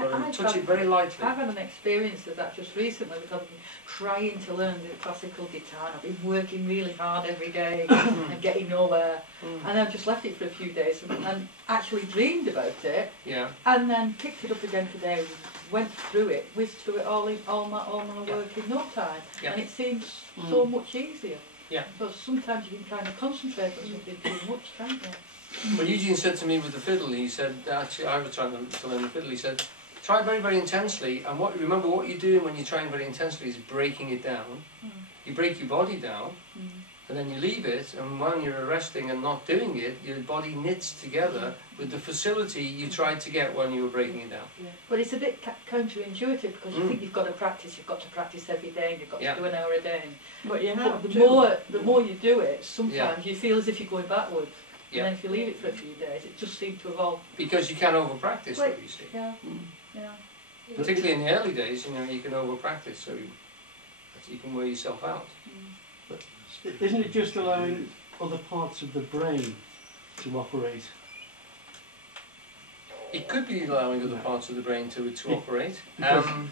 but touch it very lightly. I've had an experience of that just recently because I've been trying to learn the classical guitar. I've been working really hard every day and getting nowhere. And I've just left it for a few days and actually dreamed about it. Yeah. And then picked it up again today, went through it, whizzed through it all my work in no time. Yeah. And it seems so much easier. Yeah. Because sometimes you can kind of concentrate on something too much, can't you? Well, Eugene said to me with the fiddle, he said, actually I was trying to learn the fiddle, he said, try very, very intensely, and remember what you're doing when you're trying very intensely is breaking it down. You break your body down, and then you leave it, and when you're resting and not doing it, your body knits together with the facility you tried to get when you were breaking it down. Yeah. But it's a bit counterintuitive because you think you've got to practice every day, and you've got to do an hour a day. But you have the more you do it, sometimes you feel as if you're going backwards. And then if you leave it for a few days, it just seems to evolve. Because you can over-practice, though, you see. Yeah. Particularly in the early days, you know, you can over-practice, so you can wear yourself out. But isn't it just allowing other parts of the brain to operate? It could be allowing other parts of the brain to operate.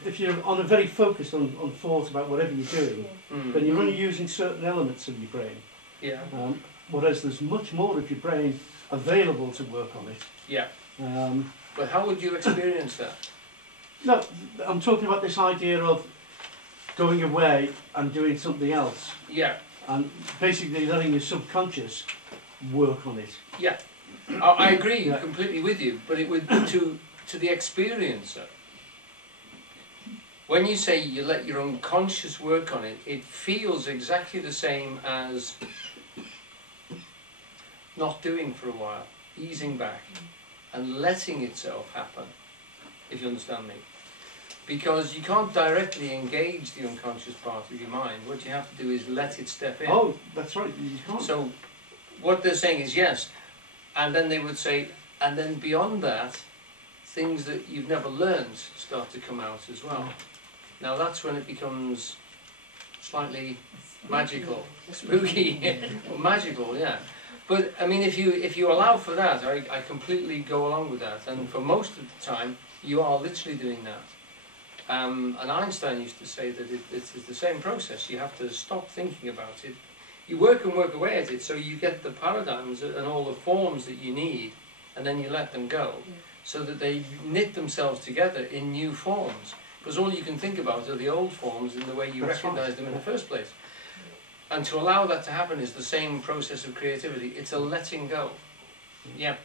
If you're very focused on thought about whatever you're doing, then you're only using certain elements of your brain. Yeah. Whereas there's much more of your brain available to work on it. Yeah. But how would you experience that? No, I'm talking about this idea of going away and doing something else. Yeah. And basically letting your subconscious work on it. Yeah. I agree completely with you, but it would to the experiencer. When you say you let your unconscious work on it, it feels exactly the same as not doing for a while, easing back and letting itself happen, if you understand me. Because you can't directly engage the unconscious part of your mind. What you have to do is let it step in. Oh, that's right, you can't. So what they're saying is yes, and then they would say, and then beyond that, things that you've never learned start to come out as well. Now that's when it becomes slightly magical, spooky, or magical, yeah. But I mean, if you allow for that, I completely go along with that. And for most of the time, you are literally doing that. And Einstein used to say that it is the same process. You have to stop thinking about it. You work and work away at it, so you get the paradigms and all the forms that you need, and then you let them go, so that they knit themselves together in new forms. Because all you can think about are the old forms in the way you recognize them in the first place. And to allow that to happen is the same process of creativity. It's a letting go. Yeah.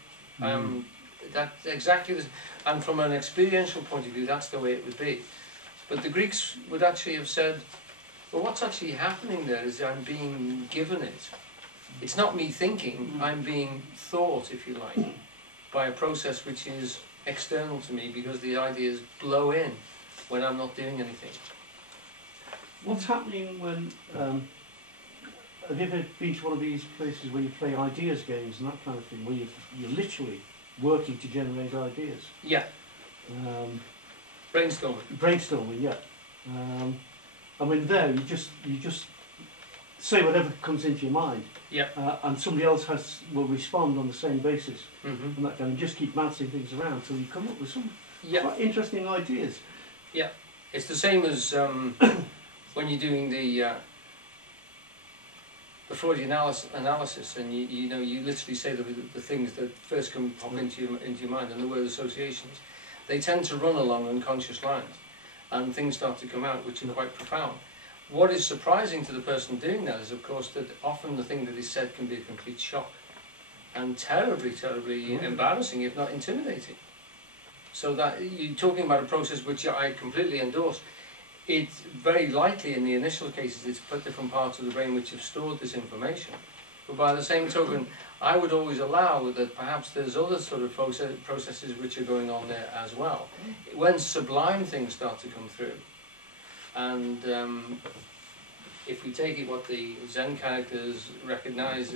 That's exactly the, and from an experiential point of view, that's the way it would be. But the Greeks would actually have said, well, what's actually happening there is I'm being given it. It's not me thinking, I'm being thought, if you like, by a process which is external to me because the ideas blow in when I'm not doing anything. What's happening when, have you ever been to one of these places where you play ideas games and that kind of thing, where you're literally working to generate ideas? Yeah. Brainstorming. Brainstorming, yeah. I mean, there you just say whatever comes into your mind, and somebody else will respond on the same basis, and that kind of just keep bouncing things around until you come up with some quite interesting ideas. Yeah, it's the same as when you're doing the Freudian analysis, and you literally say the things that first pop into your mind, and the word associations, they tend to run along unconscious lines, and things start to come out which are quite profound. What is surprising to the person doing that is, of course, that often the thing that is said can be a complete shock, and terribly, terribly embarrassing, if not intimidating. So that you're talking about a process which I completely endorse. It's very likely in the initial cases it's put different parts of the brain which have stored this information. But by the same token, I would always allow that perhaps there's other sort of processes which are going on there as well. When sublime things start to come through, and if we take it what the Zen characters recognize,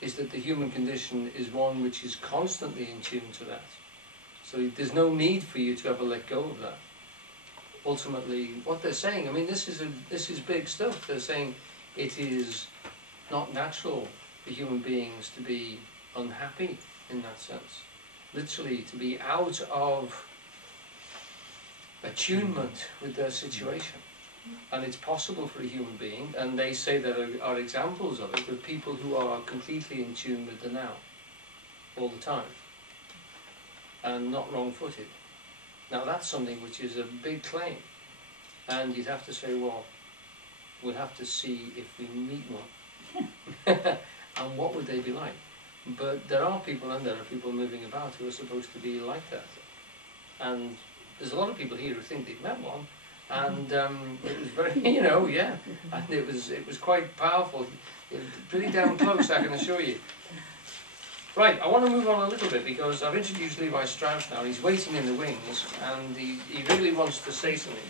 is that the human condition is one which is constantly in tune to that. So there's no need for you to ever let go of that. Ultimately, what they're saying, I mean, this is big stuff. They're saying it is not natural for human beings to be unhappy in that sense. Literally, to be out of attunement with their situation. And it's possible for a human being, and they say there are examples of it, of people who are completely in tune with the now, all the time, and not wrong-footed. Now that's something which is a big claim, and you'd have to say, well, we'll have to see if we meet one, and what would they be like? But there are people, and there are people moving about who are supposed to be like that, and there's a lot of people here who think they've met one, and it was very, you know, yeah, and it was quite powerful, pretty damn close, I can assure you. Right, I want to move on a little bit because I've introduced Levi Strauss now. He's waiting in the wings, and he really wants to say something.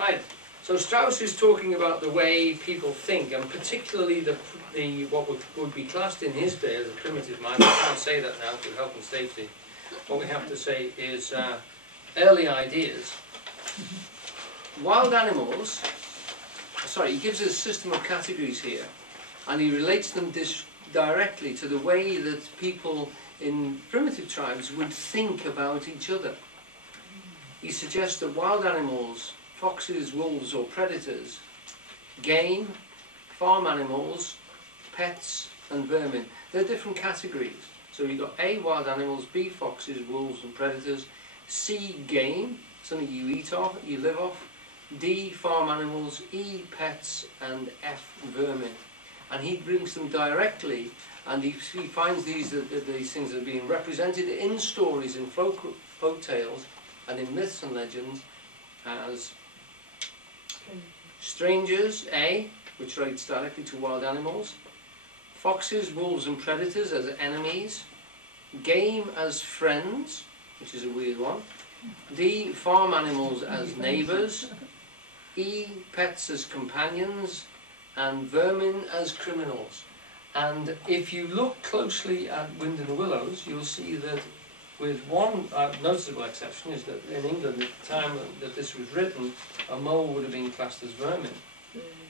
Right, so Strauss is talking about the way people think, and particularly the what would be classed in his day as a primitive mind. I can't say that now for health and safety. What we have to say is early ideas. Wild animals, sorry, he gives us a system of categories here, and he relates them directly to the way that people in primitive tribes would think about each other. He suggests that wild animals, foxes, wolves or predators, game, farm animals, pets and vermin, they're different categories. So you've got A, wild animals, B, foxes, wolves and predators, C, game, something you eat off, you live off, D, farm animals, E, pets and F, vermin. And he brings them directly, and he finds these things are being represented in stories, in folk tales, and in myths and legends as strangers, A, which relates directly to wild animals, foxes, wolves and predators as enemies, game as friends, which is a weird one, D, farm animals as neighbours, E, pets as companions, and vermin as criminals. And if you look closely at Wind and Willows, you'll see that with one noticeable exception is that in England at the time that this was written, a mole would have been classed as vermin.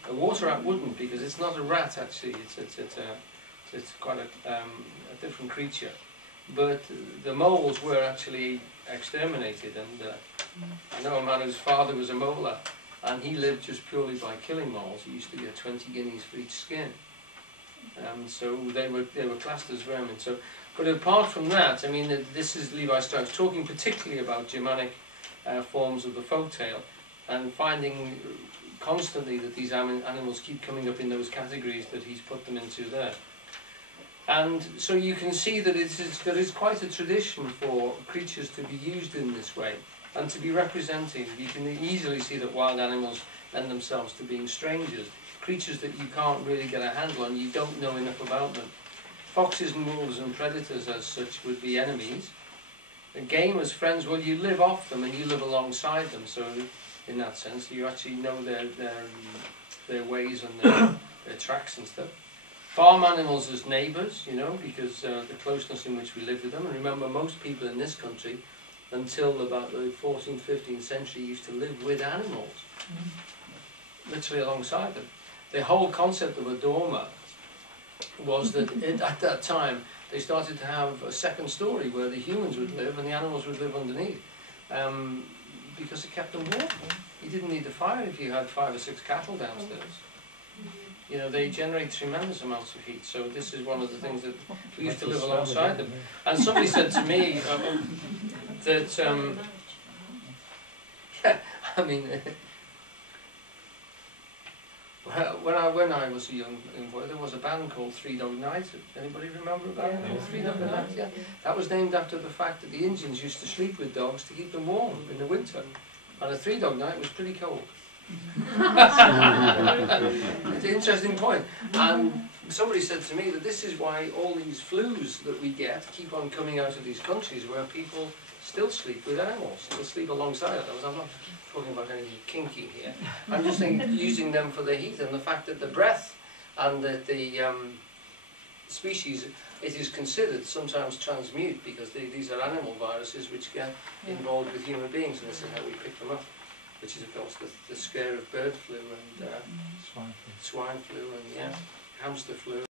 A water rat wouldn't, because it's not a rat actually, it's quite a different creature. But the moles were actually exterminated, and I know a man whose father was a molar, and he lived just purely by killing moles. He used to get 20 guineas for each skin. So they were classed as vermin. So, but apart from that, I mean, this is Levi Strauss talking particularly about Germanic forms of the folktale, and finding constantly that these animals keep coming up in those categories that he's put them into there. And so you can see that there is quite a tradition for creatures to be used in this way and to be represented. You can easily see that wild animals lend themselves to being strangers, creatures that you can't really get a handle on, you don't know enough about them. Foxes and wolves and predators as such would be enemies. And game as friends, well, you live off them and you live alongside them, so in that sense you actually know their ways and their tracks and stuff. Farm animals as neighbours, you know, because the closeness in which we live with them. And remember, most people in this country, until about the 14th, 15th century, used to live with animals, literally alongside them. The whole concept of a dormer was that at that time they started to have a second story where the humans would live and the animals would live underneath, because it kept them warm. You didn't need the fire if you had 5 or 6 cattle downstairs. You know, they generate tremendous amounts of heat, so this is one of the things that we used to live alongside them. And somebody said to me that, yeah, I mean, when I was a young boy, there was a band called Three Dog Night. Anybody remember a band called Three Dog Night? Yeah. That was named after the fact that the Indians used to sleep with dogs to keep them warm in the winter. And a 3 dog night was pretty cold. It's an interesting point. And somebody said to me that this is why all these flus that we get keep on coming out of these countries where people still sleep with animals, still sleep alongside others. I'm not talking about anything kinky here. I'm just using them for the heat and the fact that the breath and that the species, it is considered, sometimes transmute, because these are animal viruses which get involved with human beings, and this is how we pick them up, which is of course the scare of bird flu and swine flu and hamster flu.